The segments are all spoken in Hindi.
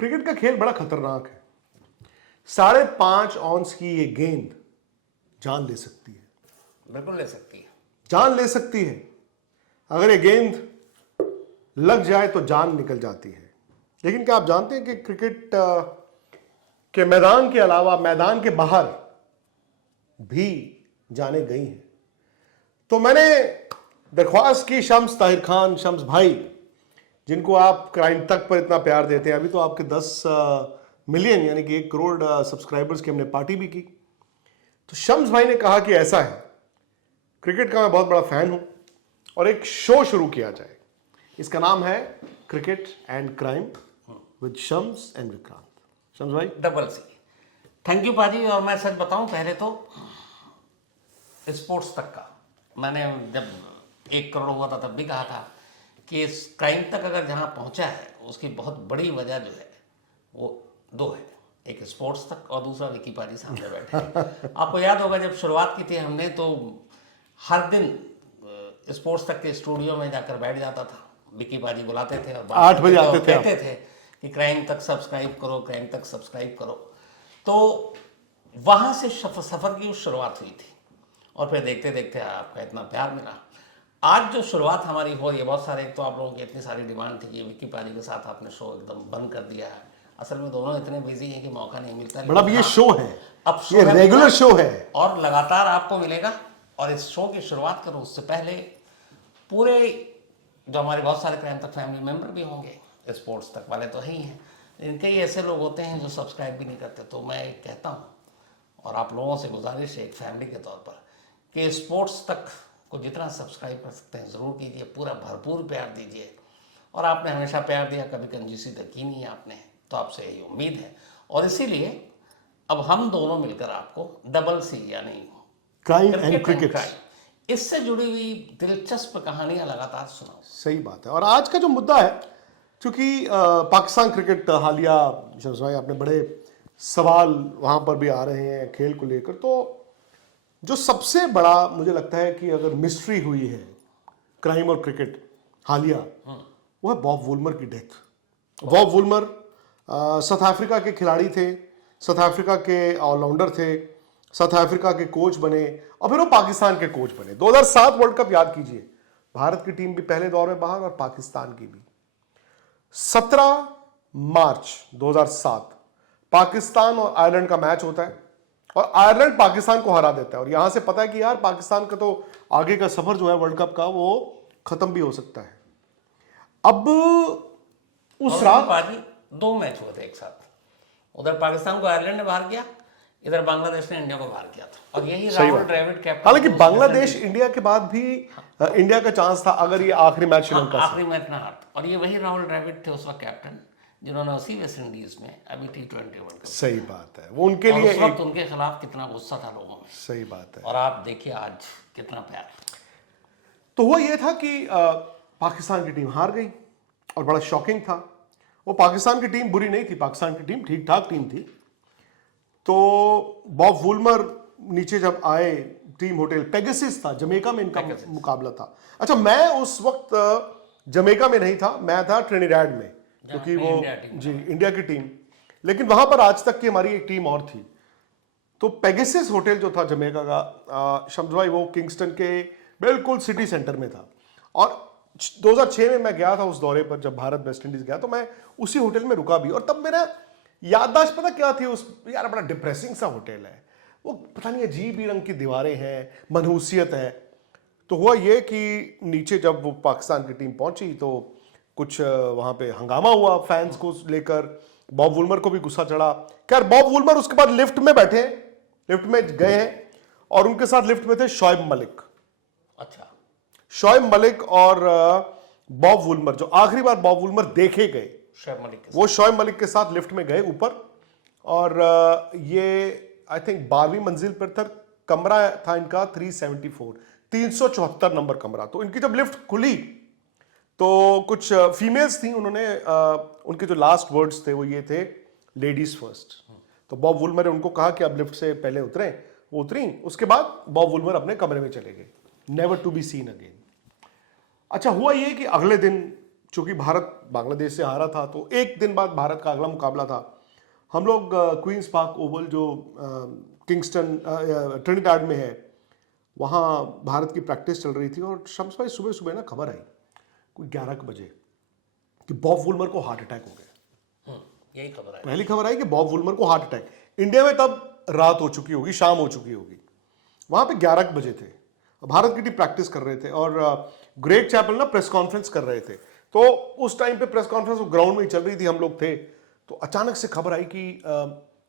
क्रिकेट का खेल बड़ा खतरनाक है। 5.5 ऑन्स की ये गेंद जान ले सकती है, बिल्कुल ले सकती है, जान ले सकती है। अगर ये गेंद लग जाए तो जान निकल जाती है। लेकिन क्या आप जानते हैं कि क्रिकेट के मैदान के अलावा मैदान के बाहर भी जाने गई हैं। तो मैंने दरख्वास्त की शम्स ताहिर खान, शम्स भाई, जिनको आप क्राइम तक पर इतना प्यार देते हैं, अभी तो आपके 10 मिलियन यानी कि 1 करोड़ सब्सक्राइबर्स की हमने पार्टी भी की। तो शम्स भाई ने कहा कि ऐसा है, क्रिकेट का मैं बहुत बड़ा फैन हूं और एक शो शुरू किया जाए। इसका नाम है cricket and crime with Shams and Vikrant. Shams भाई, डबल सी। थैंक यू पाजी। और मैं सच बताऊं, पहले तो स्पोर्ट्स तक का मैंने जब 1 करोड़ हुआ था तब भी कहा था कि इस क्राइम तक अगर जहां पहुंचा है उसकी बहुत बड़ी वजह जो है वो 2 है। एक स्पोर्ट्स तक और दूसरा विकी पाजी सामने बैठे हैं। आपको याद होगा जब शुरुआत की थी हमने तो हर दिन स्पोर्ट्स तक के स्टूडियो में जाकर बैठ जाता था। विकी पाजी बुलाते थे और 8 बजे आते थे, कहते थे कि क्राइम तक सब्सक्राइब करो, क्राइम तक सब्सक्राइब करो। तो वहां से सफर की शुरुआत हुई थी और फिर देखते देखते आपका इतना प्यार मिला। आज जो शुरुआत हमारी हो रही है, बहुत सारे, तो आप लोगों की इतनी सारी डिमांड थी कि विकी पाजी के साथ आपने शो एकदम बंद कर दिया है। असल में दोनों इतने बिजी हैं कि मौका नहीं मिलता। बड़ा ये शो है, अब ये रेगुलर शो है और लगातार आपको मिलेगा। और इस शो की शुरुआत करो उससे पहले पूरे जो हमारे बहुत सारे क्राइम तक फैमिली मेंबर भी होंगे, स्पोर्ट्स तक वाले तो ही हैं, लेकिन कई ऐसे लोग होते हैं जो सब्सक्राइब भी नहीं करते। तो मैं कहता हूँ और आप लोगों से गुजारिश है एक फैमिली के तौर पर कि स्पोर्ट्स तक को जितना सब्सक्राइब कर सकते हैं ज़रूर कीजिए, पूरा भरपूर प्यार दीजिए। और आपने हमेशा प्यार दिया, कभी कंजूसी तक की नहीं आपने, तो आपसे यही उम्मीद है। और इसीलिए अब हम दोनों मिलकर आपको डबल सी यानी क्राइम एंड क्रिकेट, इससे जुड़ी हुई दिलचस्प कहानियां लगातार सुनाओ। सही बात है। और आज का जो मुद्दा है, क्योंकि पाकिस्तान क्रिकेट हालिया, शम्स भाई आपने बड़े सवाल वहां पर भी आ रहे हैं खेल को लेकर, तो जो सबसे बड़ा मुझे लगता है कि अगर मिस्ट्री हुई है क्राइम और क्रिकेट हालिया, वो है बॉब वुलमर की death. Bob Woolmer south Africa के खिलाड़ी थे, साउथ अफ्रीका के ऑलराउंडर थे, साउथ अफ्रीका के कोच बने और फिर वो पाकिस्तान के कोच बने। 2007 वर्ल्ड कप याद कीजिए, भारत की टीम भी पहले दौर में बाहर और पाकिस्तान की भी। 17 मार्च 2007 पाकिस्तान और आयरलैंड का मैच होता है और आयरलैंड पाकिस्तान को हरा देता है। और यहां से पता है कि यार पाकिस्तान का तो आगे का सफर जो है वर्ल्ड कप का वो खत्म भी हो सकता है। अब उस रात पाजी 2 मैच हुए थे एक साथ। उधर पाकिस्तान को आयरलैंड ने बाहर किया, इधर बांग्लादेश ने इंडिया को बाहर किया था। और यही राहुल द्रविड़ कैप्टन। हालांकि बांग्लादेश इंडिया के बाद भी इंडिया का चांस था अगर ये आखिरी मैच श्रीलंका से। आखिरी मैच ना हार। और ये वही राहुल द्रविड़ थे उस वक्त कैप्टन, जिन्होंने उसी वेस्ट इंडीज में अभी T20 वर्ल्ड कप। सही बात है, वो उनके लिए उस वक्त उनके खिलाफ कितना गुस्सा था लोगों में। सही बात है। और आप देखिए आज कितना प्यार। तो हुआ ये था कि पाकिस्तान की टीम हार गई और बड़ा शॉकिंग था। वो पाकिस्तान की टीम बुरी नहीं थी, पाकिस्तान की टीम ठीक ठाक टीम थी। तो बॉब वुलमर नीचे जब आए, टीम होटल पेगासस था, जमैका में इनका मुकाबला था। अच्छा, मैं उस वक्त जमैका में नहीं था, मैं था ट्रिनिडाड में, क्योंकि वो जी इंडिया की टीम, लेकिन वहां पर आज तक की हमारी एक टीम और थी। तो पेगासस होटल जो था जमैका का, शम्स भाई, वो किंगस्टन के बिल्कुल सिटी सेंटर में था। और 2006 में मैं गया था उस दौरे पर, जब भारत वेस्ट इंडीज गया, तो मैं उसी होटल में रुका भी। और तब मेरा याददाश्त पता क्या थी उस, यार बड़ा डिप्रेसिंग सा होटल है, वो पता नहीं अजीब ही रंग की दीवारें हैं, मनहूसियत है। तो हुआ ये कि नीचे जब वो पाकिस्तान की टीम पहुंची तो कुछ वहां पे हंगामा हुआ फैंस को लेकर, बॉब वुलमर को भी गुस्सा चढ़ा। खैर बॉब वुलमर उसके बाद लिफ्ट में बैठे, लिफ्ट में गए हैं और उनके साथ लिफ्ट में थे शोएब मलिक। अच्छा, शोएब मलिक और बॉब वुलमर, जो आखिरी बार बॉब वुलमर देखे गए, वो शोएब मलिक के साथ लिफ्ट में गए ऊपर। और ये आई थिंक 12वीं मंजिल पर था, कमरा था इनका 374, 374 नंबर कमरा। तो इनकी जब लिफ्ट खुली तो कुछ फीमेल्स थी, उन्होंने उनके जो लास्ट वर्ड्स थे वो ये थे, लेडीज फर्स्ट। तो बॉब वुलमर ने उनको कहा कि अब लिफ्ट से पहले उतरें, वो उतरी। उसके बाद बॉब वुलमर अपने कमरे में चले गए, never to be seen again. अच्छा, हुआ ये कि अगले दिन चूंकि भारत बांग्लादेश से हारा था तो एक दिन बाद भारत का अगला मुकाबला था। हम लोग क्वींस पार्क ओवल जो किंगस्टन ट्रिनिडाड में है, वहाँ भारत की प्रैक्टिस चल रही थी और शम्स भाई सुबह सुबह ना खबर आई कोई 11 बजे कि बॉब वुलमर को हार्ट अटैक हो गया। यही खबर है। पहली खबर आई कि बॉब वुलमर को हार्ट अटैक। इंडिया में तब रात हो चुकी होगी, शाम हो चुकी होगी, वहां पे 11 बजे थे, भारत की टीम प्रैक्टिस कर रहे थे और ग्रेग चैपल ना प्रेस कॉन्फ्रेंस कर रहे थे। तो उस टाइम पे प्रेस कॉन्फ्रेंस ग्राउंड में ही चल रही थी, हम लोग थे, तो अचानक से खबर आई कि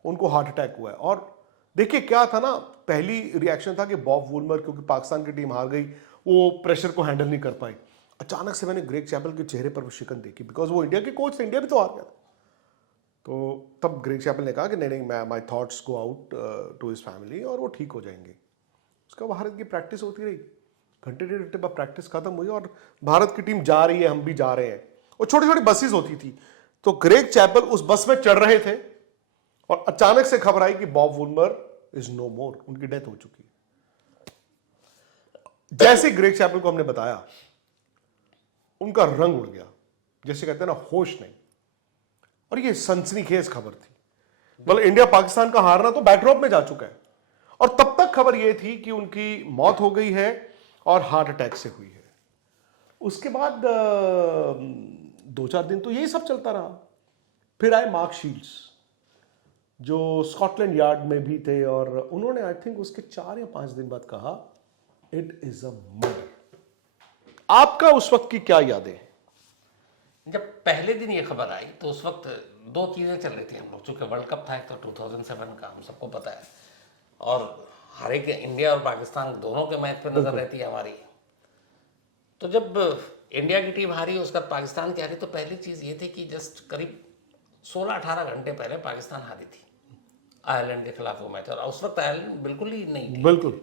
उनको हार्ट अटैक हुआ है। और देखिए क्या था ना, पहली रिएक्शन था कि बॉब वुलमर, क्योंकि पाकिस्तान की टीम हार गई, वो प्रेशर को हैंडल नहीं कर पाई। अचानक से मैंने ग्रेग चैपल के चेहरे पर वो शिकन देखी, बिकॉज वो इंडिया के कोच थे, इंडिया भी तो हार गया था। तो तब ग्रेग चैपल ने कहा कि नहीं मैं my thoughts go out to his family और वो ठीक हो जाएंगे। उसका भारत की प्रैक्टिस होती रही, घंटे डेढ़ घंटे बाद प्रैक्टिस खत्म हुई और भारत की टीम जा रही है, हम भी जा रहे हैं, और छोटी छोटी बसेस होती थी। तो ग्रेग चैपल उस बस में चढ़ रहे थे और अचानक से खबर आई कि बॉब वुलमर इज नो मोर, उनकी डेथ हो चुकी है। जैसे ग्रेग चैपल को हमने बताया, उनका रंग उड़ गया, जैसे कहते हैं ना, होश नहीं। और ये सनसनीखेज खबर थी। मतलब इंडिया पाकिस्तान का हारना तो बैकड्रॉप में जा चुका है, और तब तक खबर यह थी कि उनकी मौत हो गई है और हार्ट अटैक से हुई है। उसके बाद 2-4 दिन तो यही सब चलता रहा। फिर आए मार्क शील्ड्स जो स्कॉटलैंड यार्ड में भी थे, और उन्होंने आई थिंक उसके 4 या 5 दिन बाद कहा इट इज अ मर्डर। आपका उस वक्त की क्या यादें हैं? जब पहले दिन ये खबर आई तो उस वक्त दो चीज़ें चल रही थी हम लोग, चूँकि वर्ल्ड कप था एक तो 2007 का, हम सबको पता है, और हर एक इंडिया और पाकिस्तान दोनों के मैच पे नज़र रहती है हमारी। तो जब इंडिया की टीम हारी, उसका पाकिस्तान की हारी, तो पहली चीज़ ये थी कि जस्ट करीब 16-18 घंटे पहले पाकिस्तान हारी थी आयरलैंड के खिलाफ वो मैच, और उस वक्त आयरलैंड बिल्कुल ही नहीं थी। बिल्कुल।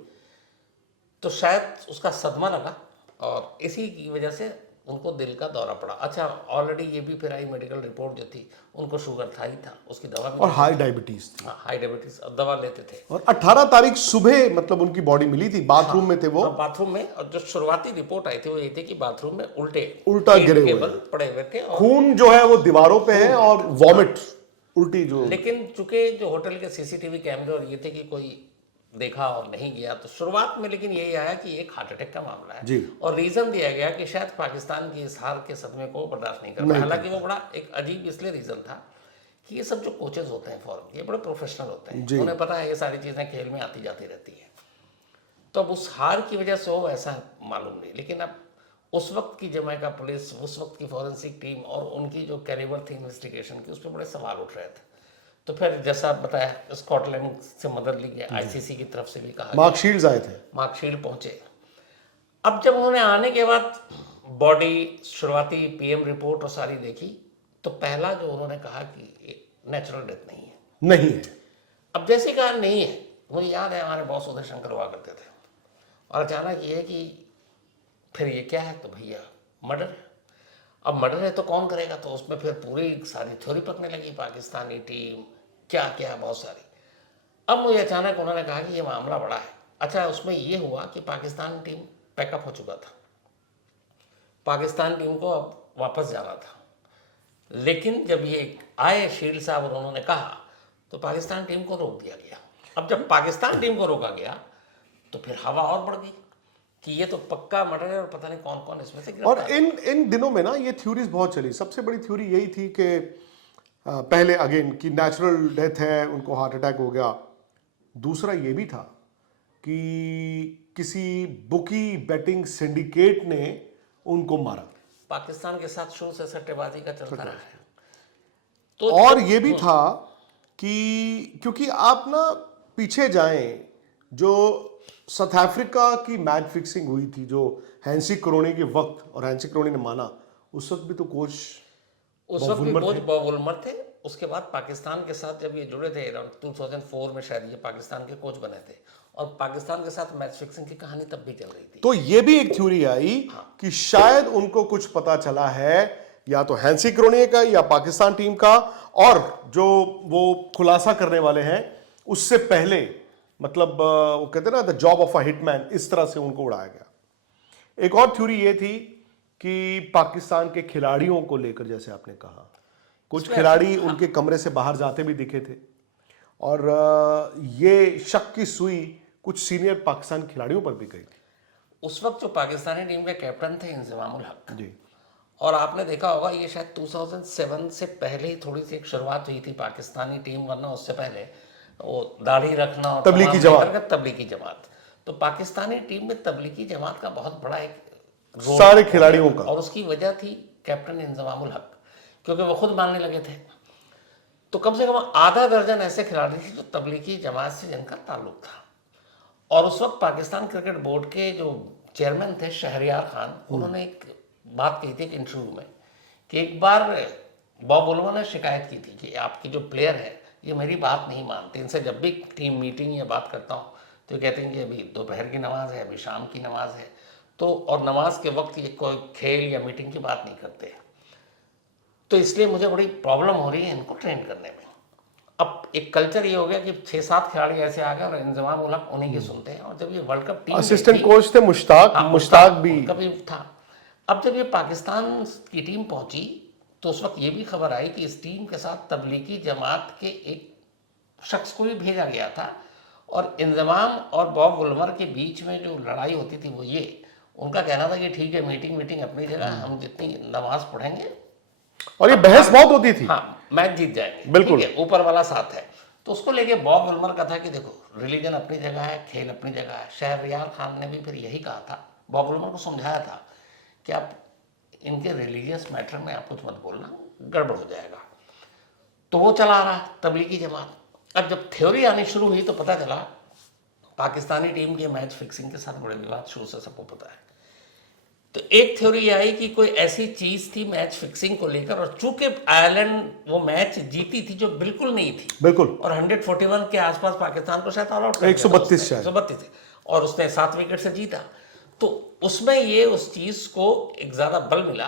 तो शायद उसका सदमा लगा और इसी की वजह से उनको दिल का दौरा पड़ा। अच्छा, ऑलरेडी ये भी फिर आई मेडिकल रिपोर्ट जो थी, उनको शुगर था ही था, उसकी दवा भी और हाई डायबिटीज थी। हाई डायबिटीज, दवा लेते थे। और 18 तारीख सुबह मतलब उनकी बॉडी मिली थी, बाथरूम में थे वो। बाथरूम में, और जो शुरुआती रिपोर्ट आई थी वो ये थी कि बाथरूम में उल्टा गिरे हुए केबल पड़े हुए थे, और खून जो है वो दीवारों पे है और वॉमिट उल्टी जो। लेकिन चूंकि जो होटल के सीसीटीवी कैमरे और ये थे कि कोई देखा और नहीं गया, तो शुरुआत में लेकिन यही आया कि एक हार्ट अटैक का मामला है जी। और रीजन दिया गया कि शायद पाकिस्तान की इस हार के सदमे को बर्दाश्त नहीं कर पाया। हालांकि वो बड़ा एक अजीब इसलिए रीजन था कि ये सब जो कोचेज होते हैं फॉरन, ये बड़े प्रोफेशनल होते हैं, उन्हें पता है ये सारी चीजें खेल में आती जाती रहती है। तो अब उस हार की वजह से हो ऐसा मालूम नहीं, लेकिन अब उस वक्त की जमैका पुलिस, उस वक्त की फॉरेंसिक टीम और उनकी जो कैलिबर थी इन्वेस्टिगेशन की, उस पर बड़े सवाल उठ रहे थे। तो फिर जैसा आप बताया, स्कॉटलैंड से मदद ली गई, आईसीसी की तरफ से भी कहा, मार्कशील्ड्स आए थे, मार्कशील्ड पहुंचे। अब जब उन्होंने आने के बाद बॉडी, शुरुआती पीएम रिपोर्ट और सारी देखी, तो पहला जो उन्होंने कहा कि नेचुरल डेथ नहीं है। नहीं है। अब जैसे कहा नहीं है, मुझे याद है हमारे बॉस उदय शंकर हुआ करते थे, और अचानक ये है कि फिर ये क्या है, तो भैया मर्डर है। अब मर्डर है तो कौन करेगा, तो उसमें फिर पूरी सारी थ्योरी पकने लगी, पाकिस्तानी टीम क्या क्या बहुत सारी। अब मुझे अचानक उन्होंने कहा कि ये मामला बड़ा है। अच्छा, उसमें ये हुआ कि पाकिस्तान टीम पैकअप हो चुका था, पाकिस्तान टीम को अब वापस जाना था, लेकिन जब ये आए शील्ड साहब और उन्होंने कहा, तो पाकिस्तान टीम को रोक दिया गया। अब जब पाकिस्तान टीम को रोका गया तो फिर हवा और बढ़ गई कि ये तो पक्का मर्डर है और पता नहीं कौन कौन इसमें से गिरफ्तार। और इन दिनों में ना ये थ्योरीज बहुत चली। सबसे बड़ी थ्योरी यही थी कि पहले अगेन कि नेचुरल डेथ है, उनको हार्ट अटैक हो गया। दूसरा ये भी था कि किसी बुकी बेटिंग सिंडिकेट ने उनको मारा। पाकिस्तान के साथ शुरू से सट्टेबाजी का चलता रहा है। तो और ये भी था कि क्योंकि आप ना पीछे जाएं, जो साउथ अफ्रीका की मैच फिक्सिंग हुई थी जो हैंसी क्रोनी के वक्त, और हैंसी क्रोनी ने माना, उस वक्त भी तो कोच उस वक्त भी कोच बॉब वुलमर थे। उसके बाद पाकिस्तान के साथ जब ये जुड़े थे अराउंड 2004 में, शायद ये पाकिस्तान के कोच बने थे, और पाकिस्तान के साथ मैच फिक्सिंग की कहानी तब भी चल रही थी। तो ये भी एक थ्योरी आई कि शायद उनको कुछ पता चला है, या तो हैंसी क्रोनी का या पाकिस्तान टीम का, और जो वो खुलासा करने वाले हैं उससे पहले, मतलब वो कहते हैं ना the job of a hitman, इस तरह से उनको उड़ाया गया। एक और थ्योरी ये थी कि पाकिस्तान के खिलाड़ियों को लेकर, जैसे आपने कहा, कुछ खिलाड़ी उनके कमरे से बाहर जाते भी दिखे थे और ये शक की सुई कुछ सीनियर पाकिस्तान खिलाड़ियों पर भी गई थी। उस वक्त जो पाकिस्तानी टीम के कैप्टन थे इंजमाम उल हक जी, और आपने देखा होगा ये शायद 2007 से पहले ही थोड़ी सी एक शुरुआत हुई थी पाकिस्तानी टीम, वरना उससे पहले वो दाढ़ी रखना और तबलीगी जमात, तबलीगी जमात। तो पाकिस्तानी टीम में तबलीगी जमात का बहुत बड़ा एक रोल सारे खिलाड़ियों का, और उसकी वजह थी कैप्टन इंजमाम उल हक, क्योंकि वो खुद मानने लगे थे। तो कम से कम आधा दर्जन ऐसे खिलाड़ी थे जो तबलीगी जमात से जिनका ताल्लुक था। और उस वक्त पाकिस्तान क्रिकेट बोर्ड के जो चेयरमैन थे शहरियार खान, उन्होंने एक बात कही थी एक इंटरव्यू में कि एक बार बॉब वुलमर ने शिकायत की थी कि आपके जो प्लेयर है ये मेरी बात नहीं मानते, इनसे जब भी टीम मीटिंग या बात करता हूँ तो ये कहते हैं कि अभी दोपहर की नमाज है, अभी शाम की नमाज है, तो और नमाज के वक्त ये कोई खेल या मीटिंग की बात नहीं करते, तो इसलिए मुझे बड़ी प्रॉब्लम हो रही है इनको ट्रेन करने में। अब एक कल्चर ये हो गया कि 6-7 खिलाड़ी ऐसे आ गए और इंजमाम उल हक उन्हीं के सुनते हैं। और जब ये world cup team assistant coach थे मुश्ताक भी कभी था। अब जब ये पाकिस्तान की टीम पहुंची तो उस वक्त ये भी खबर आई कि इस टीम के साथ तबलीगी जमात के एक शख्स को भी भेजा गया था और इंजमाम और बॉब वुलमर के बीच में जो लड़ाई होती थी वो ये, उनका कहना था कि ठीक है मीटिंग अपनी जगह, हम जितनी नमाज पढ़ेंगे और ये बहस बहुत होती थी, हाँ मैच जीत जाएंगे, बिल्कुल, ठीक है, ऊपर वाला साथ है। तो उसको लेके बॉब वुलमर का था कि देखो रिलीजन अपनी जगह है, खेल अपनी जगह है। शहरयार खान ने भी फिर यही कहा था, बॉब वुलमर को समझाया था कि आप इनके रिलीजियस मैटर में आप कुछ मत बोलना, गड़बड़ हो जाएगा। तो वो चला रहा तबलीगी जमात। अब जब थ्योरी आनी शुरू हुई तो पता चला पाकिस्तानी टीम के मैच फिक्सिंग के साथ बड़े विवाद शुरू से सबको पता है। तो एक थ्योरी ये आई कि कोई ऐसी चीज थी मैच फिक्सिंग को लेकर, और चूंकि आयरलैंड वो मैच जीती थी जो बिल्कुल नहीं थी, बिल्कुल, और 141 के आसपास पाकिस्तान को शायद ऑल आउट 132 और उसने 7 विकेट से जीता। तो उसमें ये उस चीज को एक ज्यादा बल मिला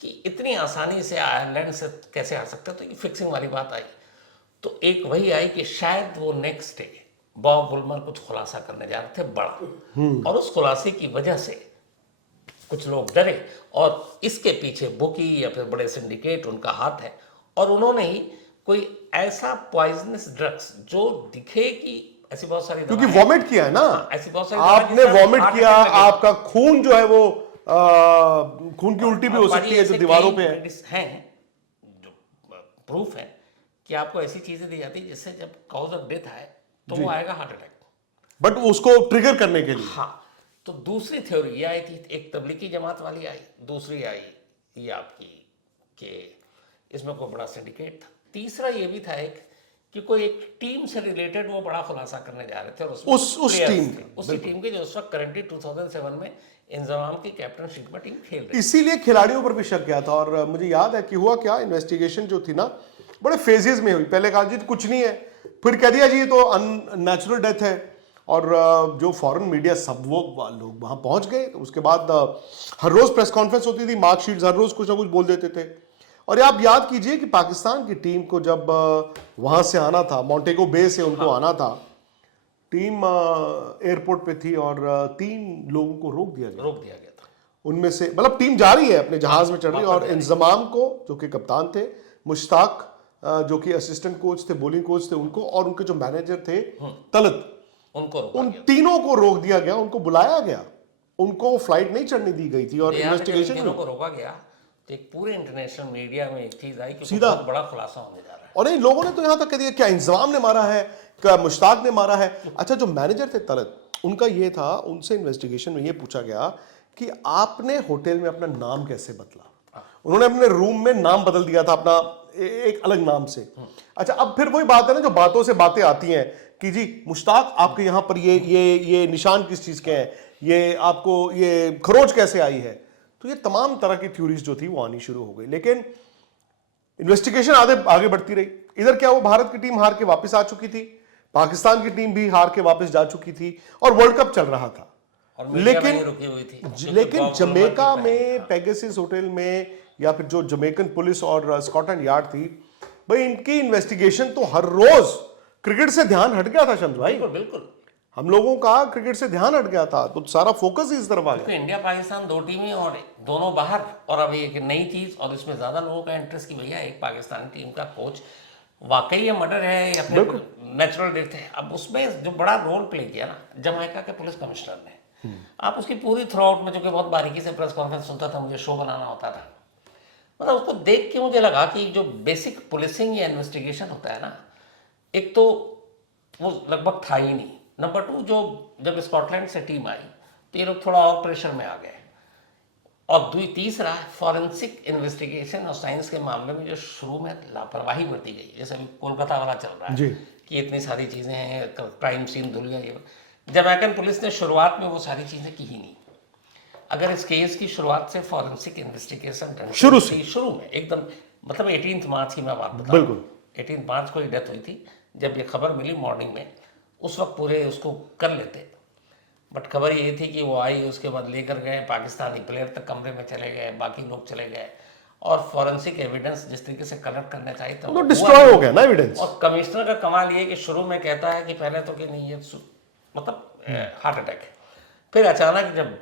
कि इतनी आसानी से आयरलैंड से कैसे आ सकते, तो ये फिक्सिंग वाली बात आई। तो एक वही आई कि शायद वो नेक्स्ट डे बॉब वुलमर कुछ खुलासा करने जा रहे थे बड़ा, और उस खुलासे की वजह से कुछ लोग डरे और इसके पीछे बुकी या फिर बड़े सिंडिकेट उनका हाथ है, और उन्होंने ही कोई ऐसा पॉइजनस ड्रग्स जो दिखे कि ऐसी बहुत सारी, क्योंकि वॉमिट किया है ना, ऐसी बहुत सारी आपने वॉमिट किया, आपका खून जो है वो खून की उल्टी भी हो सकती है जो दीवारों पे है, जो प्रूफ है कि आपको ऐसी चीजें दी जाती है जिससे जब कॉज ऑफ डेथ आए तो वो आएगा हार्ट अटैक, बट उसको ट्रिगर करने के लिए। हाँ, तो दूसरी थ्योरी ये आई थी, एक तबलीगी जमात वाली आई, दूसरी आई ये आपकी कि इसमें कोई बड़ा सिंडिकेट था, तीसरा ये भी था एक कि कोई एक टीम से रिलेटेड वो बड़ा खुलासा करने जा रहे थे, और उसी टीम के जो उस वक्त करंटली 2007 में इंजमाम की कैप्टनशिप में टीम खेल रही, इसीलिए खिलाड़ियों पर भी शक किया था। और मुझे याद है कि हुआ क्या, इन्वेस्टिगेशन जो थी ना बड़े फेजेस में हुई। पहले कहा जी तो कुछ नहीं है, फिर कह दिया जी ये तो अननेचुरल डेथ है, और जो फॉरेन मीडिया सब वो लोग वहां पहुंच गए। तो उसके बाद हर रोज प्रेस कॉन्फ्रेंस होती थी, मार्कशीट्स हर रोज कुछ ना कुछ बोल देते थे। और आप याद कीजिए कि पाकिस्तान की टीम को जब वहां से आना था, मोंटेगो बे से उनको आना था, टीम एयरपोर्ट पे थी और 3 लोगों को रोक दिया गया था। उनमें से मतलब टीम जा रही है अपने जहाज में चढ़ रही है, और इंजमाम को जो कि कप्तान थे, मुश्ताक जो कि असिस्टेंट कोच थे, बॉलिंग कोच थे, उनको, और उनके जो मैनेजर थे तलत, उन तीनों को रोक दिया गया, उनको बुलाया गया, उनको फ्लाइट नहीं चढ़ने दी गई थी और इन्वेस्टिगेशन को रोका गया। तो एक पूरे इंटरनेशनल मीडिया में एक चीज आई कि सीधा बड़ा खुलासा होने जा रहा है, और इन लोगों ने तो यहां तक कह दिया क्या इंजमाम ने मारा है, क्या मुश्ताक ने मारा है। अच्छा, जो मैनेजर थे तलत, उनका ये था, उनसे इन्वेस्टिगेशन में ये पूछा गया कि आपने होटल में अपना नाम कैसे बदला। उन्होंने अपने रूम में नाम बदल दिया था अपना एक अलग नाम से। अच्छा, अब फिर वही बात है ना, जो बातों से बातें आती हैं कि जी मुश्ताक आपके यहाँ पर ये निशान किस चीज के हैं, ये आपको ये खरोच कैसे आई है। तो ये तमाम तरह की थ्योरीज जो थी वो आनी शुरू हो गई, लेकिन इन्वेस्टिगेशन आगे बढ़ती रही। इधर क्या, वो भारत की टीम हार के वापस आ चुकी थी, पाकिस्तान की टीम भी हार के वापस जा चुकी थी, और वर्ल्ड कप चल रहा था। लेकिन जमैका में पेगासस होटल में, या फिर जो जमैकन पुलिस और स्कॉटलैंड यार्ड थी, भाई इनकी इन्वेस्टिगेशन तो हर रोज क्रिकेट से ध्यान हट गया था शम्स भाई। बिल्कुल। हम लोगों का क्रिकेट से ध्यान हट गया था, तो सारा फोकस ही इस तरफ आ तो गया। इंडिया पाकिस्तान दो टीमें और दोनों बाहर, और अब एक नई चीज, और इसमें ज्यादा लोगों का इंटरेस्ट कि भैया एक पाकिस्तानी टीम का कोच वाकई ये मर्डर है या फिर नेचुरल डेथ है। अब उसमें जो बड़ा रोल प्ले किया ना जमैका के पुलिस कमिश्नर ने, आप उसकी पूरी थ्रू आउट में, जो कि बहुत बारीकी से प्रेस कॉन्फ्रेंस सुनता था, मुझे शो बनाना होता था, मतलब उसको देख के मुझे लगा कि जो बेसिक पुलिसिंग या इन्वेस्टिगेशन होता है ना, एक तो वो लगभग था ही नहीं। नंबर 2, जो जब स्कॉटलैंड से टीम आई तो ये लोग थोड़ा और प्रेशर में आ गए। और तीसरा, फॉरेंसिक इन्वेस्टिगेशन और साइंस के मामले में जो शुरू में लापरवाही बरती गई, जैसे अभी कोलकाता वाला चल रहा जी। है कि इतनी सारी चीज़ें हैं, क्राइम सीन धुल गया, ये जमैकन पुलिस ने शुरुआत में वो सारी चीज़ें की ही नहीं। अगर इस केस की शुरुआत से फॉरेंसिक इन्वेस्टिगेशन शुरू में एकदम, मतलब 18 मार्च की मैं बात बताऊं, बिल्कुल 18 मार्च को ही डेथ हुई थी, जब ये खबर मिली मॉर्निंग में, उस वक्त पूरे उसको कर लेते। बट खबर ये थी कि वो आई, उसके बाद लेकर गए, पाकिस्तानी प्लेयर तक कमरे में चले गए, बाकी लोग चले गए, और फॉरेंसिक एविडेंस जिस तरीके से कलेक्ट करना चाहिए था तो डिस्ट्रॉय हो गया ना एविडेंस। और कमिश्नर का कमाल ये कि शुरू में कहता है कि पहले तो कि नहीं, ये मतलब हार्ट अटैक है। फिर अचानक जब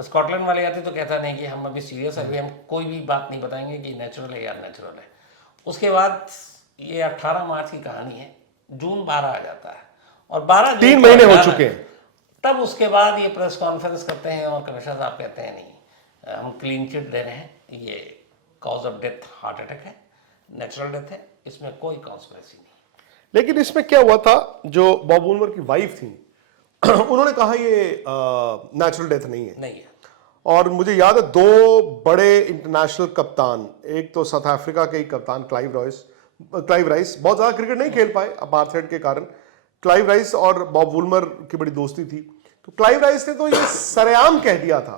स्कॉटलैंड वाले आते तो कहता नहीं कि हम अभी सीरियस, अभी हम कोई भी बात नहीं बताएंगे कि नेचुरल है या नेचुरल है। उसके बाद ये 18 मार्च की कहानी है, जून 12 आ जाता है, और 12 3 महीने हो चुके हैं। तब उसके बाद ये प्रेस कॉन्फ्रेंस करते हैं और कमिश्नर साहब कहते हैं नहीं, हम क्लीन चिट दे रहे हैं, ये cause of death heart attack है, नेचुरल डेथ है, इसमें कोई कॉन्स्पिरेसी नहीं। लेकिन इसमें क्या हुआ था, जो बॉब वुलमर की वाइफ थी उन्होंने कहा ये नेचुरल डेथ नहीं है। और मुझे याद है 2 बड़े इंटरनेशनल कप्तान, एक तो साउथ अफ्रीका के ही कप्तान क्लाइव राइस बहुत ज्यादा क्रिकेट नहीं खेल पाए अपार्थाइड के कारण। क्लाइव राइस और बॉब वुलमर की बड़ी दोस्ती थी, तो क्लाइव राइस ने तो ये सरेआम कह दिया था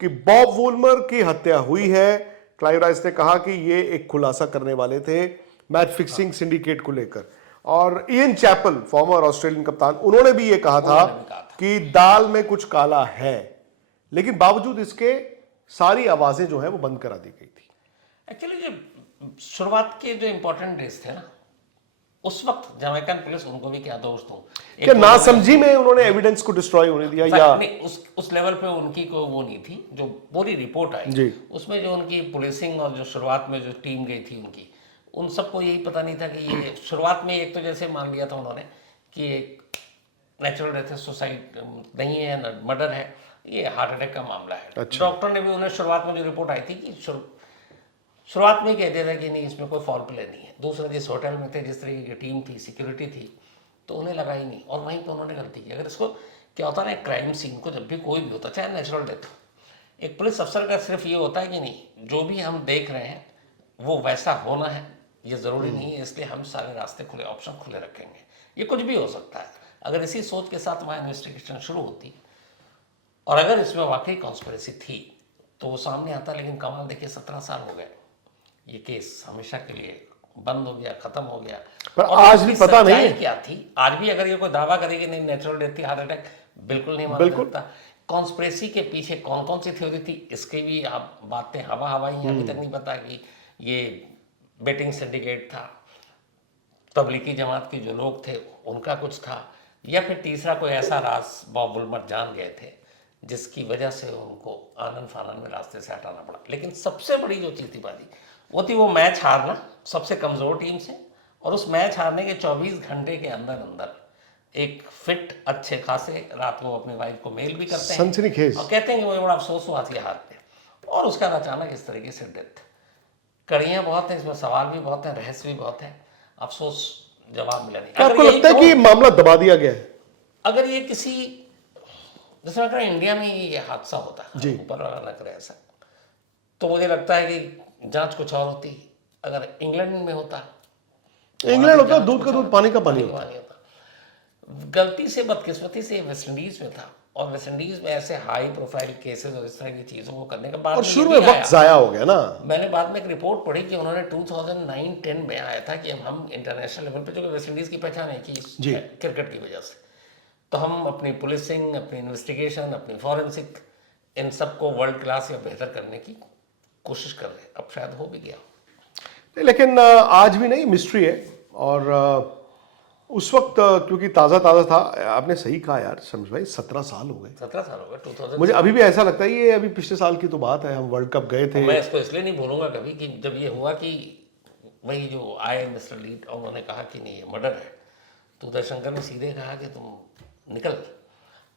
कि बॉब वुलमर की हत्या हुई है। क्लाइव राइस ने कहा कि ये एक खुलासा करने वाले थे मैच फिक्सिंग सिंडिकेट को लेकर। और इयन चैपल, फॉर्मर ऑस्ट्रेलियन कप्तान, उन्होंने भी ये कहा था कि दाल में कुछ काला है, लेकिन बावजूद इसके सारी आवाजें जो है वो बंद करा दी गई थी। एक्चुअली जो शुरुआत के जो इंपॉर्टेंट डेज थे ना, उस वक्त जमैकन पुलिस, उनको भी क्या दोस्त हो, क्या नासमझी में उन्होंने एविडेंस को डिस्ट्रॉय होने दिया, या नहीं, उस लेवल पे उनकी कोई वो नहीं थी। जो पूरी रिपोर्ट आई उसमें जो उनकी पुलिसिंग और जो शुरुआत में जो टीम गई थी उनकी, उन सबको यही पता नहीं था कि ये शुरुआत में एक तो जैसे मान लिया था उन्होंने कि एक नेचुरल डेथ है, सुसाइड नहीं है, मर्डर है, ये हार्ट अटैक का मामला है। अच्छा। डॉक्टर ने भी उन्हें शुरुआत में जो रिपोर्ट आई थी कि शुरुआत में ही कह दिया था कि नहीं, इसमें कोई फॉल प्ले नहीं है। दूसरे जिस होटल में थे, जिस तरीके की टीम थी, सिक्योरिटी थी, तो उन्हें लगा ही नहीं, और वहीं पर उन्होंने गलती की। अगर इसको क्या होता है ना, क्राइम सीन को जब भी कोई भी होता, चाहे नेचुरल डेथ, एक पुलिस अफसर का सिर्फ ये होता है कि नहीं, जो भी हम देख रहे हैं वो वैसा होना है, ये ज़रूरी नहीं है, इसलिए हम सारे रास्ते खुले, ऑप्शन खुले रखेंगे, ये कुछ भी हो सकता है। अगर इसी सोच के साथ वहाँ इन्वेस्टिगेशन शुरू होती और अगर इसमें वाकई कॉन्स्पिरेसी थी तो वो सामने आता। लेकिन कमाल देखिए, 17 साल हो गए, ये केस हमेशा के लिए बंद हो गया, खत्म हो गया। पर आज भी पता नहीं है क्या थी। आज भी अगर ये कोई दावा करेगी नहीं नेचुरल डेथ थी, हार्ट अटैक, बिल्कुल नहीं माना जाता। कॉन्स्पिरेसी के पीछे कौन कौन सी थ्योरी थी, इसकी भी आप बातें हवाई हैं, अभी तक नहीं पता कि ये बेटिंग सिंडिकेट था, तबलीगी जमात के जो लोग थे उनका कुछ था, या फिर तीसरा कोई ऐसा राज बॉब वुलमर जान गए थे जिसकी वजह से उनको आनन फानन में रास्ते से हटाना पड़ा। लेकिन सबसे बड़ी जो चीज थी बाजी, वो थी वो मैच हारना सबसे कमजोर टीम से, और उस मैच हारने के 24 घंटे के अंदर अंदर एक फिट अच्छे खासे रात को अपनी वाइफ को मेल भी करते हैं और कहते हैं कि मुझे बड़ा अफसोस हुआ थी हार पे, और उसका अचानक इस तरीके से डेथ। कड़ियाँ बहुत हैं इसमें, सवाल भी बहुत हैं, रहस्य भी बहुत है, अफसोस जवाब मिला नहीं। आपको लगता है कि ये मामला दबा दिया गया है? अगर ये किसी, जैसे अगर इंडिया में ये हादसा होता, ऊपर वाला न करे ऐसा, तो मुझे लगता है कि जांच कुछ और होती। अगर इंग्लैंड में होता, दूध का दूध पानी का पानी होता। गलती से, बदकिस्मती से वेस्ट इंडीज में था, और वेस्ट इंडीज में ऐसे हाई प्रोफाइल केसेस और इस तरह की चीजों को करने के बाद और शुरू में वक्त जाया हो गया ना। मैंने बाद में एक रिपोर्ट पढ़ी कि उन्होंने 2009-10 में आया था कि हम इंटरनेशनल लेवल पे, जो वेस्ट इंडीज की पहचान है कि क्रिकेट की वजह से, तो हम अपनी पुलिसिंग, अपनी इन्वेस्टिगेशन, अपनी फॉरेंसिक, इन सबको वर्ल्ड क्लास या बेहतर करने की कोशिश कर रहे हैं। अब शायद हो भी गया, लेकिन आज भी नहीं, मिस्ट्री है। और उस वक्त क्योंकि ताज़ा ताज़ा था, आपने सही कहा यार शम्स भाई, 17 साल हो गए। 17 साल हो गए 2000। मुझे अभी भी ऐसा लगता है ये अभी पिछले साल की तो बात है, हम वर्ल्ड कप गए थे। मैं इसको इसलिए नहीं भूलूंगा कभी कि जब ये हुआ कि वही जो आए मिस्टर लीड और उन्होंने कहा कि नहीं ये मर्डर है, तो उदय शंकर ने सीधे कहा कि तुम निकल।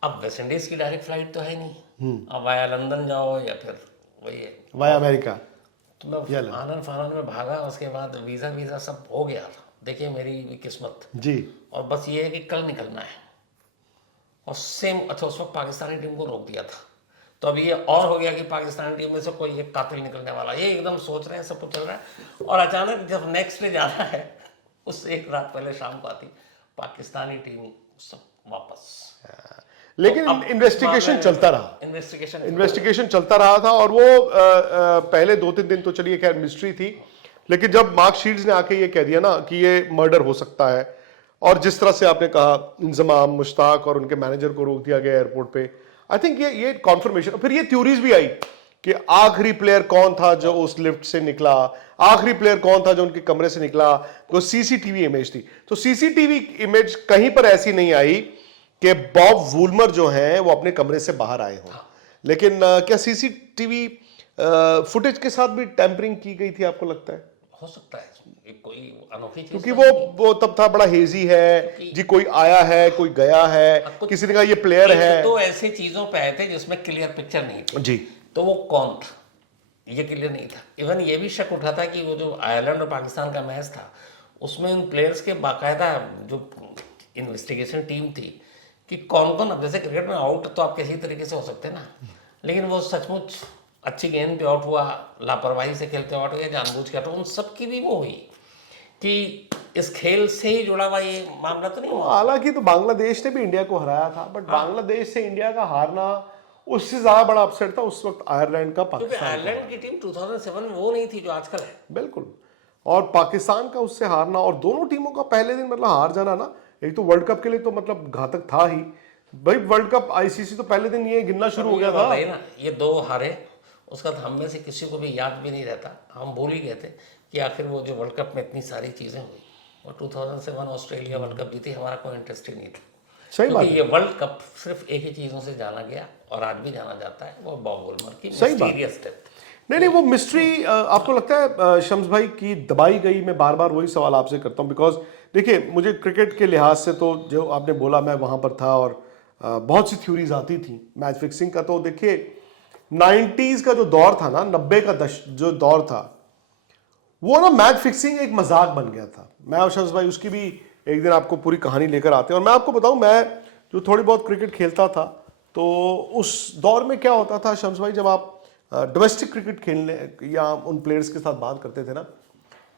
अब वेस्ट इंडीज की डायरेक्ट फ्लाइट तो है नहीं, अब वाया लंदन जाओ या फिर वही वाया अमेरिका। तो मैं आनंद फानन में भागा। उसके बाद वीज़ा सब हो गया था। देखिए मेरी भी किस्मत जी। और बस ये है कि कल निकलना है। और सेम अच्छा उस वक्त पाकिस्तानी टीम को रोक दिया था, तो अब ये और हो गया कि पाकिस्तानी टीम में से कोई एक कातिल निकलने वाला, ये एकदम सोच रहे हैं, सब कुछ चल रहा है। और अचानक जब नेक्स्ट डे जाना है, उससे एक रात पहले शाम को आती पाकिस्तानी टीम सब वापस। लेकिन तो इन्वेस्टिगेशन चलता रहा, इन्वेस्टिगेशन चलता रहा था। और वो पहले 2-3 दिन तो चलिए खैर मिस्ट्री थी, लेकिन जब मार्क शील्ड्स ने आके ये कह दिया ना कि ये मर्डर हो सकता है, और जिस तरह से आपने कहा इंजमाम, मुश्ताक और उनके मैनेजर को रोक दिया गया एयरपोर्ट पे, आई थिंक ये कॉन्फर्मेशन। फिर ये थ्योरीज भी आई कि आखिरी प्लेयर कौन था जो उस लिफ्ट से निकला, आखिरी प्लेयर कौन था जो उनके कमरे से निकला, वो सीसीटीवी इमेज थी। तो सीसीटीवी इमेज कहीं पर ऐसी नहीं आई कि बॉब वूलमर जो हैं वो अपने कमरे से बाहर आए हों। लेकिन क्या सीसीटीवी फुटेज के साथ भी टैंपरिंग की गई थी, आपको लगता है? हो सकता है कोई अनोखी चीज, क्योंकि वो तब था बड़ा हेजी है जी, कोई आया है कोई गया है, किसी ने कहा ये प्लेयर है। तो ऐसी चीजों पे आए थे जिसमें क्लियर पिक्चर नहीं थी जी, तो वो कौन था ये क्लियर नहीं था। इवन ये भी शक उठा था कि वो जो आयरलैंड और पाकिस्तान का मैच था उसमें उन प्लेयर्स के बाकायदा जो इन्वेस्टिगेशन टीम थी कि कौन कौन, अब जैसे क्रिकेट में आउट तो आप किसी तरीके से हो सकते हैं ना, लेकिन वो सचमुच अच्छी गेंद पे आउट हुआ, लापरवाही से खेलते आउट हुआ, जानबूझ के, तो उन सब की भी वो हुई कि इस खेल से ही जुड़ा हुआ ये मामला तो नहीं हुआ। हालांकि तो बांग्लादेश ने भी इंडिया को हराया था, बट बांग्लादेश से इंडिया का हारना उससे ज्यादा बड़ा अपसेट था उस वक्त आयरलैंड का क्योंकि पाकिस्तान। आयरलैंड की टीम 2007 में वो नहीं थी जो आजकल है। बिल्कुल। और पाकिस्तान का उससे हारना, और दोनों टीमों का पहले दिन मतलब हार जाना ना, एक तो वर्ल्ड कप के लिए तो मतलब घातक था ही भाई। वर्ल्ड कप आईसीसी तो पहले दिन ये गिनना शुरू हो गया था ना, ये 2 हारे, उसका तो हम में से किसी को भी याद भी नहीं रहता। हम भूल ही गए थे कि आखिर वो जो वर्ल्ड कप में इतनी सारी चीजें हुई, और 2007 ऑस्ट्रेलिया वर्ल्ड कप जीती, हमारा कोई इंटरेस्ट ही नहीं था। सही बात ये वर्ल्ड कप सिर्फ एक ही चीजों से जाना गया और आज भी जाना जाता है, वो बॉब वुलमर की मिस्टीरियस डेथ। नहीं, वो मिस्ट्री आपको लगता है शम्स भाई की दबाई गई? मैं बार बार वही सवाल आपसे करता हूँ, बिकॉज देखिए मुझे क्रिकेट के लिहाज से तो जो आपने बोला मैं वहां पर था, और बहुत सी थ्योरीज आती थी मैच फिक्सिंग का। तो देखिए 90s का जो दौर था ना, 90 का जो दौर था, वो ना मैच फिक्सिंग एक मजाक बन गया था। मैं और शम्स भाई उसकी भी एक दिन आपको पूरी कहानी लेकर आते हैं। और मैं आपको बताऊं, मैं जो थोड़ी बहुत क्रिकेट खेलता था, तो उस दौर में क्या होता था शम्स भाई, जब आप डोमेस्टिक क्रिकेट खेलने या उन प्लेयर्स के साथ बात करते थे ना,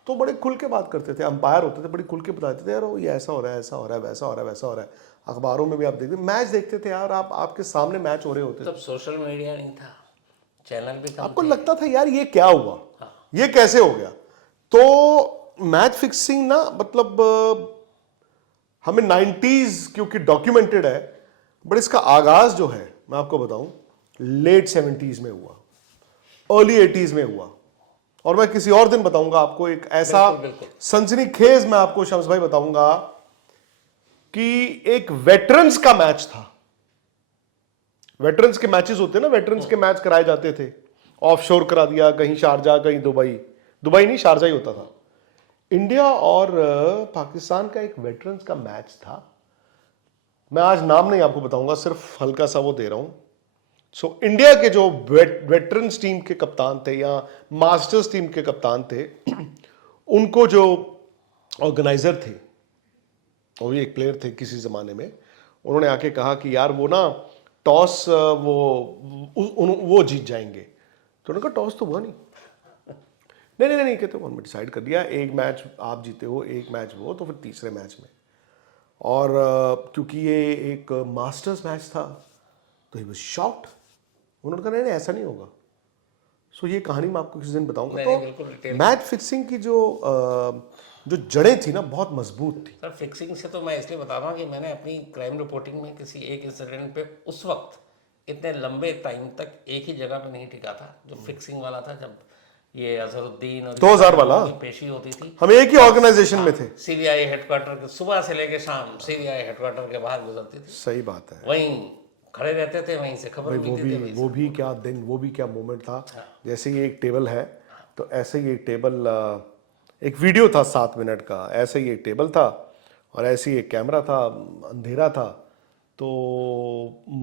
तो बड़े खुल के बात करते थे। अंपायर होते थे, बड़ी खुल के बताते थे, यार ये ऐसा हो रहा है, ऐसा हो रहा है, वैसा हो रहा है, वैसा हो रहा है। अखबारों में भी आप देखते, मैच देखते थे यार, आपके सामने मैच हो रहे होते थे। तब सोशल मीडिया नहीं था, चैनल भी कम आपको थे। लगता था यार ये क्या हुआ, ये कैसे हो गया? तो मैच फिक्सिंग ना मतलब हमें 90s क्योंकि डॉक्यूमेंटेड है, बट इसका आगाज जो है मैं आपको बताऊं लेट 70s में हुआ, अर्ली 80s में हुआ। और मैं किसी और दिन बताऊंगा आपको एक ऐसा सनसनीखेज, मैं आपको शम्स भाई बताऊंगा कि एक वेटरन्स का मैच था। वेटरन्स के मैचेस होते हैं ना, वेटरन्स के मैच कराए जाते थे, ऑफशोर करा दिया, कहीं शारजा कहीं दुबई नहीं शारजा ही होता था। इंडिया और पाकिस्तान का एक वेटरन्स का मैच था। मैं आज नाम नहीं आपको बताऊंगा, सिर्फ हल्का सा वो दे रहा हूं। सो इंडिया के जो वेटरन्स टीम के कप्तान थे या मास्टर्स टीम के कप्तान थे, उनको जो ऑर्गेनाइजर थे, वो भी एक प्लेयर थे किसी जमाने में, उन्होंने आके कहा कि यार वो ना टॉस वो जीत जाएंगे। तो उन्होंने कहा टॉस तो हुआ नहीं। नहीं कहते उन्होंने डिसाइड कर दिया, एक मैच आप जीते हो, एक मैच वो, तो फिर तीसरे मैच में। और क्योंकि ये एक मास्टर्स मैच था तो ही वाज शॉक्ड। उन्होंने कहा नहीं ऐसा नहीं होगा। सो ये कहानी मैं आपको किसी दिन बताऊंगा। तो मैच फिक्सिंग की जो जड़ें थी ना बहुत मजबूत थी। सर फिक्सिंग से तो मैं इसलिए बता रहा हूँ कि मैंने अपनी क्राइम रिपोर्टिंग में किसी एक इंसिडेंट पे उस वक्त इतने लंबे टाइम तक एक ही जगह पे नहीं टिका था जो फिक्सिंग वाला था। जब ये अजहरुद्दीन और 2000 वाला? की पेशी होती थी। हम एक ही ऑर्गेनाइजेशन में थे। सीबीआई हेडक्वार्टर के सुबह से लेके शाम सीबीआई हेडक्वार्टर के बाहर गुजरती थी, सही बात है। वहीं खड़े रहते थे, वहीं से खबर भाई मिलती थी। वो भी क्या दिन, वो भी क्या मोमेंट था। जैसे ये एक टेबल है तो ऐसे ही एक टेबल, एक वीडियो था 7 मिनट का, ऐसे ही एक टेबल था और ऐसे ही एक कैमरा था, अंधेरा था। तो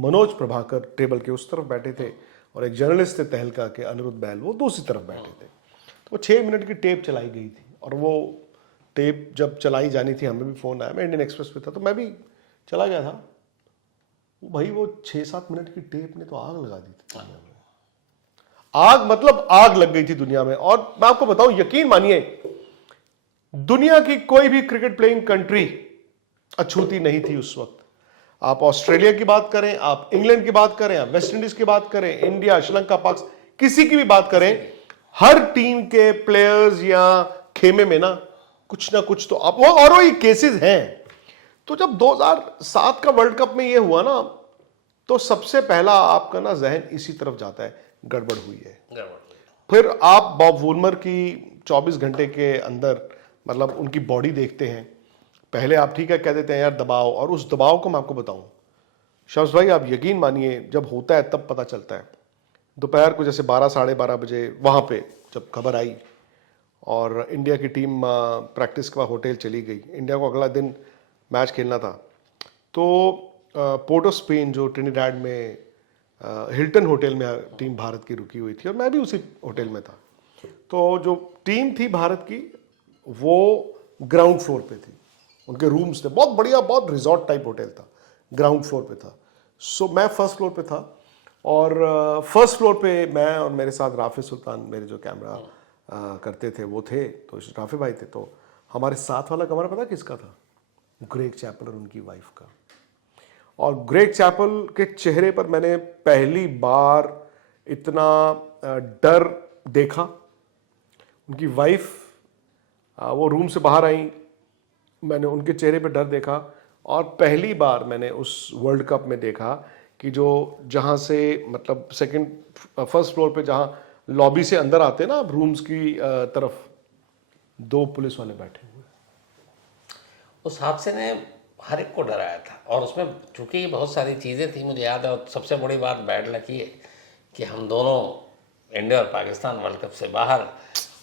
मनोज प्रभाकर टेबल के उस तरफ बैठे थे और एक जर्नलिस्ट थे तहलका के अनिरुद्ध बैल, वो दूसरी तरफ बैठे थे। तो 6 मिनट की टेप चलाई गई थी और वो टेप जब चलाई जानी थी, हमें भी फ़ोन आया, मैं इंडियन एक्सप्रेस पे था तो मैं भी चला गया था। भाई वो 6-7 मिनट की टेप ने तो आग लगा दी थी दुनिया में। आग मतलब आग लग गई थी दुनिया में। और मैं आपको बताऊं, यकीन मानिए, दुनिया की कोई भी क्रिकेट प्लेइंग कंट्री अछूती नहीं थी उस वक्त। आप ऑस्ट्रेलिया की बात करें, आप इंग्लैंड की बात करें, आप वेस्ट इंडीज की बात करें, इंडिया, श्रीलंका, पाकिस्तान, किसी की भी बात करें, हर टीम के प्लेयर्स या खेमे में ना कुछ तो आप और वही केसेस हैं। तो जब 2007 का वर्ल्ड कप में ये हुआ ना, तो सबसे पहला आपका ना जहन इसी तरफ जाता है, गड़बड़ हुई है। फिर आप बॉब वुलमर की 24 घंटे के अंदर मतलब उनकी बॉडी देखते हैं। पहले आप ठीक है कह देते हैं यार दबाव, और उस दबाव को मैं आपको बताऊं शम्स भाई, आप यकीन मानिए जब होता है तब पता चलता है। दोपहर को जैसे 12 साढ़े 12 बजे वहाँ पे जब खबर आई और इंडिया की टीम प्रैक्टिस के बाद होटल चली गई, इंडिया को अगला दिन मैच खेलना था, तो पोर्ट ऑफ स्पेन जो ट्रिनिडाड में हिल्टन होटल में टीम भारत की रुकी हुई थी और मैं भी उसी होटल में था। तो जो टीम थी भारत की वो ग्राउंड फ्लोर पे थी, उनके रूम्स थे, बहुत बढ़िया, बहुत रिजॉर्ट टाइप होटल था, ग्राउंड फ्लोर पे था। सो मैं फर्स्ट फ्लोर पे था और फर्स्ट फ्लोर पे मैं और मेरे साथ राफी सुल्तान, मेरे जो कैमरा करते थे वो थे, तो राफी भाई थे। तो हमारे साथ वाला कमरा पता किसका था? ग्रेग चैपल और उनकी वाइफ का। और ग्रेग चैपल के चेहरे पर मैंने पहली बार इतना डर देखा। उनकी वाइफ वो रूम से बाहर आई, मैंने उनके चेहरे पर डर देखा और पहली बार मैंने उस वर्ल्ड कप में देखा कि जो जहाँ से मतलब फर्स्ट फ्लोर पे जहाँ लॉबी से अंदर आते ना रूम्स की तरफ, 2 पुलिस वाले बैठे हुए। उस हादसे ने हर एक को डराया था और उसमें चूंकि बहुत सारी चीज़ें थी, मुझे याद है। और सबसे बड़ी बात बैड लक ये कि हम दोनों इंडिया और पाकिस्तान वर्ल्ड कप से बाहर,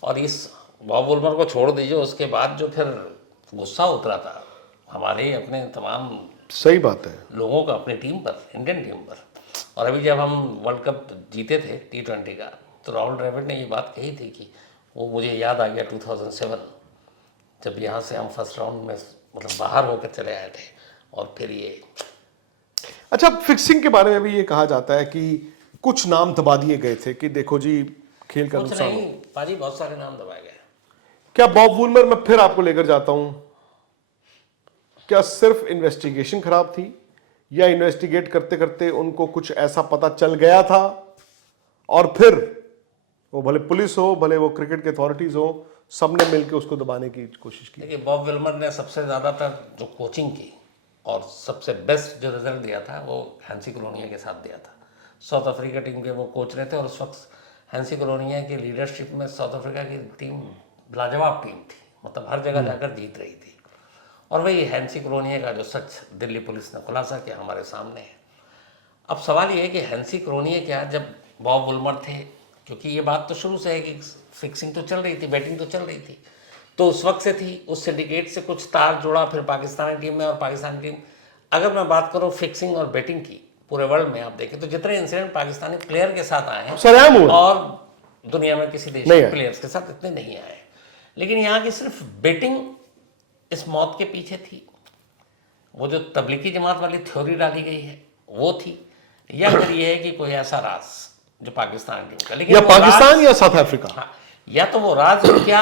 और इस बॉब वुलमर को छोड़ दीजिए, उसके बाद जो फिर गुस्सा उतरा था हमारे अपने तमाम सही बात है लोगों का अपनी टीम पर, इंडियन टीम पर। और अभी जब हम वर्ल्ड कप जीते थे T20 का, तो राहुल द्रविड़ ने ये बात कही थी कि वो मुझे याद आ गया 2007 जब यहाँ से हम फर्स्ट राउंड में मतलब बाहर होकर चले आए थे और फिर ये। अच्छा, फिक्सिंग के बारे में भी ये कहा जाता है कि कुछ नाम दबा दिए गए थे कि देखो जी खेल का कुछ नुकसान। नहीं पाजी, बहुत सारे नाम दबाए गए। क्या बॉब वुलमर, मैं फिर आपको लेकर जाता हूं, क्या सिर्फ इन्वेस्टिगेशन खराब थी या इन्वेस्टिगेट करते करते उनको कुछ ऐसा पता चल गया था और फिर वो भले पुलिस हो भले वो क्रिकेट के अथॉरिटीज हो, सबने मिलकर उसको दबाने की कोशिश की? देखिए, बॉब विल्मर ने सबसे ज़्यादातर जो कोचिंग की और सबसे बेस्ट जो रिजल्ट दिया था वो हैंसी कॉलोनिया के साथ दिया था। साउथ अफ्रीका टीम के वो कोच रहे थे और उस वक्त हैंसी कॉलोनिया की लीडरशिप में साउथ अफ्रीका की टीम लाजवाब टीम थी, मतलब हर जगह जाकर जीत रही थी। और वही हैंसी कॉलोनिया का जो सच दिल्ली पुलिस ने खुलासा किया हमारे सामने है। अब सवाल ये है कि हैंसी कॉलोनिया क्या, जब बॉब वुलमर थे, क्योंकि ये बात तो शुरू से है कि फिक्सिंग तो चल रही थी, बैटिंग तो चल रही थी, तो उस वक्त से थी, उस सिंडिकेट से कुछ तार जुड़ा फिर पाकिस्तानी टीम में। और पाकिस्तानी टीम, अगर मैं बात करूं फिक्सिंग और बैटिंग की पूरे वर्ल्ड में आप देखें तो जितने इंसिडेंट पाकिस्तानी प्लेयर के साथ आए हैं और दुनिया में किसी देश के प्लेयर्स के साथ इतने नहीं आए। लेकिन यहाँ की सिर्फ बैटिंग इस मौत के पीछे थी। वो जो तबलीगी जमात वाली थ्योरी डाली गई है वो थी, या फिर ये है कि कोई ऐसा राज जो पाकिस्तान टीम का, लेकिन या पाकिस्तान या साउथ अफ्रीका, हाँ, या तो वो राज क्या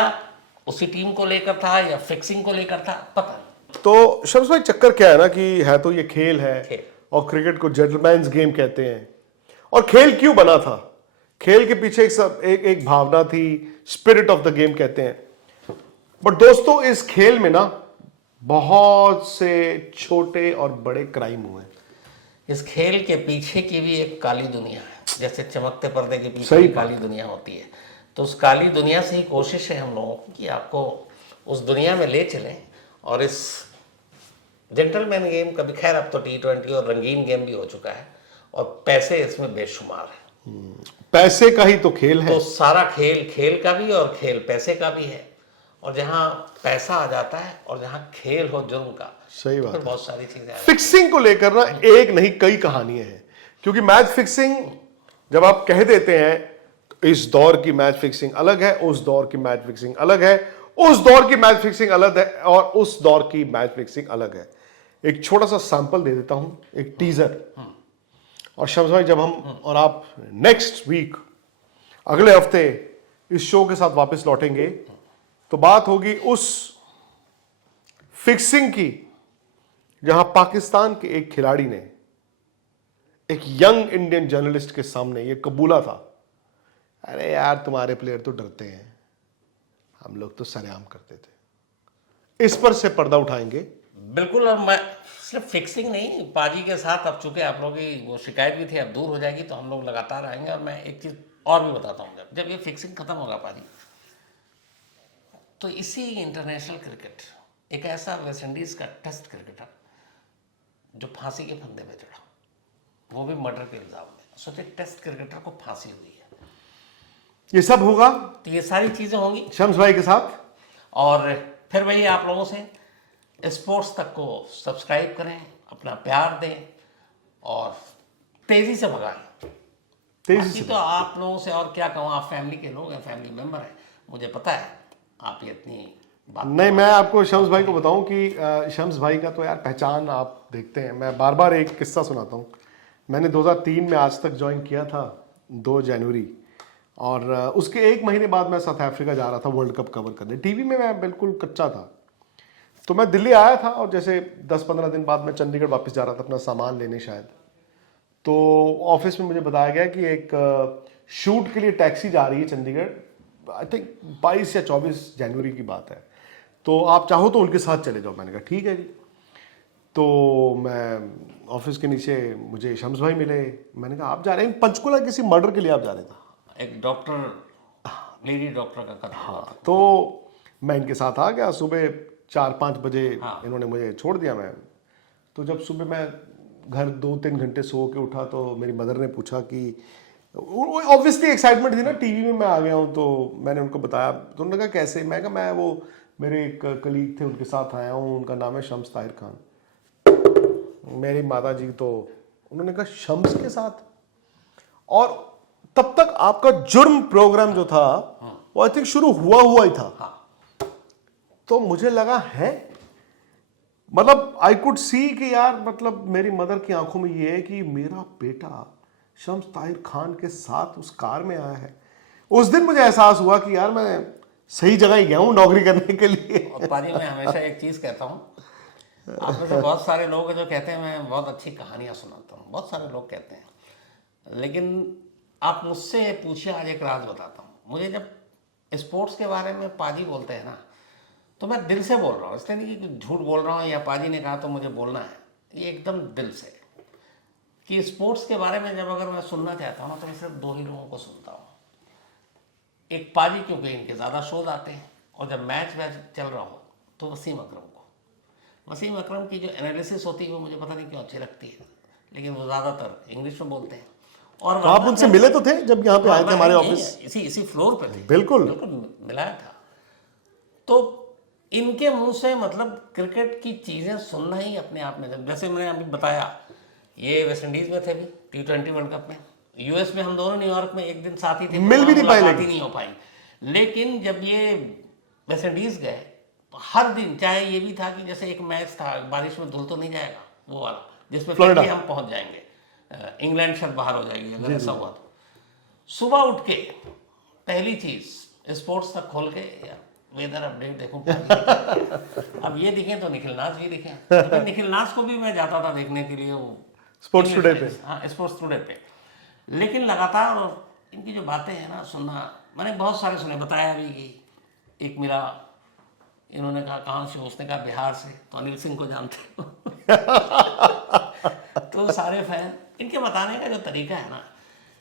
उसी टीम को लेकर था या फिक्सिंग को लेकर था, पता नहीं। तो शम्स भाई चक्कर क्या है ना कि है तो ये खेल है और क्रिकेट को जेंटलमैन्स गेम कहते हैं। और खेल क्यों बना था? खेल के पीछे एक भावना थी, स्पिरिट ऑफ द गेम कहते हैं। बट दोस्तों, इस खेल में ना बहुत से छोटे और बड़े क्राइम हुए। इस खेल के पीछे की भी एक काली दुनिया है, जैसे चमकते पर्दे के पीछे भी काली दुनिया होती है। तो उस काली दुनिया से ही कोशिश है हम लोगों की कि आपको उस दुनिया में ले चलें। और इस जेंटलमैन गेम कभी, खैर अब तो T20 और रंगीन गेम भी हो चुका है और पैसे इसमें बेशुमार है। पैसे का ही तो खेल है। तो सारा खेल खेल का भी और खेल पैसे का भी है, और जहाँ पैसा आ जाता है और जहाँ खेल हो जुर्म का, सही तो बात फिर है। बहुत सारी चीजें फिक्सिंग को लेकर ना एक नहीं कई कहानियां हैं, क्योंकि मैच फिक्सिंग जब आप कह देते हैं तो इस दौर की मैच फिक्सिंग अलग है, उस दौर की मैच फिक्सिंग अलग है, उस दौर की मैच फिक्सिंग अलग है, और उस दौर की मैच फिक्सिंग अलग है। एक छोटा सा सैंपल दे देता हूं, एक टीजर। और शम्स भाई, जब हम और आप नेक्स्ट वीक, अगले हफ्ते इस शो के साथ वापस लौटेंगे, तो बात होगी उस फिक्सिंग की जहां पाकिस्तान के एक खिलाड़ी ने एक यंग इंडियन जर्नलिस्ट के सामने यह कबूला था, अरे यार तुम्हारे प्लेयर तो डरते हैं, हम लोग तो सरेआम करते थे। इस पर से पर्दा उठाएंगे। बिल्कुल। और मैं सिर्फ फिक्सिंग नहीं, पाजी के साथ अब चूंकि आप लोगों की वो शिकायत भी थी, अब दूर हो जाएगी, तो हम लोग लगातार आएंगे। और मैं एक चीज़ और भी बताता हूँ, जब ये फिक्सिंग खत्म होगा पाजी, तो इसी इंटरनेशनल क्रिकेट, एक ऐसा वेस्ट इंडीज़ का टेस्ट क्रिकेटर जो फांसी के फंदे में चढ़ा, वो भी मर्डर के इल्जाम में। सोचिए, टेस्ट क्रिकेटर को फांसी हुई है। ये सब होगा तो ये सारी चीज़ें होंगी शम्स भाई के साथ। और फिर वही आप लोगों से, स्पोर्ट्स तक को सब्सक्राइब करें, अपना प्यार दें और तेज़ी से भगाएं। तेजी से तो आप लोगों से और क्या कहूँ, आप फैमिली के लोग हैं, फैमिली मेंबर हैं, मुझे पता है आप ये इतनी बात नहीं, मैं आपको शम्स भाई को बताऊं कि शम्स भाई का तो यार पहचान आप देखते हैं। मैं बार बार एक किस्सा सुनाता हूं। मैंने 2003 में आज तक ज्वाइन किया था, 2 जनवरी, और उसके 1 महीने बाद मैं साउथ अफ्रीका जा रहा था वर्ल्ड कप कवर करने। टीवी में मैं बिल्कुल कच्चा था, तो मैं दिल्ली आया था, और जैसे 10-15 दिन बाद मैं चंडीगढ़ वापस जा रहा था अपना सामान लेने शायद। तो ऑफिस में मुझे बताया गया कि एक शूट के लिए टैक्सी जा रही है चंडीगढ़, आई थिंक 22 या 24 जनवरी की बात है, तो आप चाहो तो उनके साथ चले जाओ। मैंने कहा ठीक है जी। तो मैं ऑफिस के नीचे, मुझे शम्स भाई मिले। मैंने कहा आप जा रहे हैं पंचकुला, किसी मर्डर के लिए आप जा रहे थे? एक डॉक्टर, लेडी डॉक्टर का कत्ल। हाँ, तो मैं इनके साथ आ गया। सुबह 4-5 बजे इन्होंने मुझे छोड़ दिया। मैं तो जब सुबह मैं घर 2-3 घंटे सो के उठा, तो मेरी मदर ने पूछा कि, ऑब्वियसली एक्साइटमेंट थी ना, टीवी में मैं आ गया हूँ। तो मैंने उनको बताया, तो उन्होंने कहा कैसे? मैं कहा मैं वो मेरे एक कलीग थे उनके साथ आया हूँ, उनका नाम है शम्स ताहिर खान। मेरी माता जी तो उन्होंने कहा शम्स के साथ? और तब तक आपका जुर्म प्रोग्राम जो था वो आई थिंक शुरू हुआ ही था। तो मुझे लगा है, मतलब आई कुड सी कि यार, मतलब मेरी मदर की आंखों में ये है कि मेरा बेटा शम्स ताहिर खान के साथ उस कार में आया है। उस दिन मुझे एहसास हुआ कि यार मैं सही जगह ही गया हूं नौकरी करने के लिए। और पाजी, मैं हमेशा एक चीज़ कहता हूँ, आप में से बहुत सारे लोग हैं जो कहते हैं मैं बहुत अच्छी कहानियाँ सुनाता हूँ, बहुत सारे लोग कहते हैं, लेकिन आप मुझसे पूछिए, आज एक राज बताता हूँ। मुझे जब स्पोर्ट्स के बारे में पाजी बोलते हैं ना, तो मैं दिल से बोल रहा हूँ, इसलिए नहीं कि झूठ बोल रहा हूँ या पाजी ने कहा तो मुझे बोलना है, ये एकदम दिल से। कि स्पोर्ट्स के बारे में जब अगर मैं सुनना चाहता हूँ ना, तो मैं सिर्फ 2 ही लोगों को सुनता हूँ। एक पाजी, क्योंकि इनके ज़्यादा शोज आते हैं, और जब मैच चल रहा हो तो वसीम अकरम को। वसीम अकरम की जो एनालिसिस होती है वो मुझे पता नहीं क्यों अच्छी लगती है, लेकिन वो ज़्यादातर इंग्लिश में बोलते हैं। और तो आप उनसे मिले तो थे जब यहाँ पे आए थे हमारे ऑफिस? इसी फ्लोर पे थे। बिल्कुल मिलाया था। तो इनके मुंह से मतलब क्रिकेट की चीज़ें सुनना ही अपने आप में, जैसे मैंने अभी बताया, ये वेस्ट इंडीज़ में थे भी T20 वर्ल्ड कप में, यूएस में हम दोनों न्यूयॉर्क में एक दिन साथ ही थे, मिल भी नहीं पाए, बात ही नहीं हो पाई। लेकिन जब ये वेस्ट इंडीज़ गए तो हर दिन, चाहे ये भी था कि जैसे एक मैच था, बारिश में धुल तो नहीं जाएगा वो वाला, जिसमें फिर भी हम पहुंच जाएंगे, इंग्लैंड शायद बाहर हो जाएगी अगर ऐसा हुआ तो। सुबह उठ के पहली चीज स्पोर्ट्स तक खोल के वेदर अपडेट देखूं। अब ये दिखे तो निखिल नाथ भी दिखे, लेकिन निखिल नाथ को भी मैं जाता था देखने के लिए, वो स्पोर्ट्स टुडे पे। हाँ, स्पोर्ट्स टुडे पे। लेकिन लगातार इनकी जो बातें हैं ना, सुनना, मैंने बहुत सारे सुने। बताया भी कि एक मिला, इन्होंने कहा कहाँ से, उसने कहा बिहार से, तो अनिल सिंह को जानते हो। तो सारे फैन, इनके बताने का जो तरीका है ना,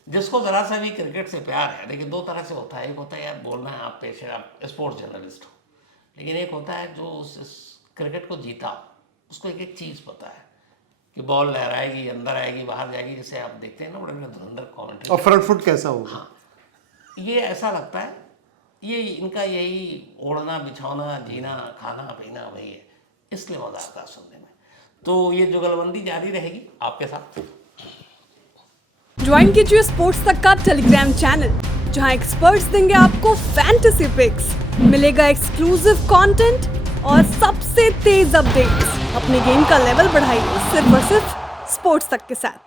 जिसको ज़रा सा भी क्रिकेट से प्यार है, देखिए दो तरह से होता है, एक होता है यार बोलना है आप पेशे आप स्पोर्ट्स जर्नलिस्ट हो, लेकिन एक होता है जो उस क्रिकेट को जीता, उसको एक एक चीज़ पता है कि बॉल लहराएगी, अंदर आएगी, बाहर जाएगी, जैसे आप देखते हैं ना बड़े बड़े धुरंधर कमेंट्री, और फ्रंट फुट कैसा होगा। हाँ, ये ऐसा लगता है ये इनका यही ओढ़ना बिछौना जीना खाना पीना वही है, इसलिए मज़ा आता है सुनने में। तो ये जुगलबंदी जारी रहेगी आपके साथ। ज्वाइन कीजिए स्पोर्ट्स तक का टेलीग्राम चैनल, जहां एक्सपर्ट्स देंगे आपको फैंटेसी पिक्स, मिलेगा एक्सक्लूसिव कंटेंट और सबसे तेज अपडेट्स। अपने गेम का लेवल बढ़ाइए सिर्फ और सिर्फ स्पोर्ट्स तक के साथ।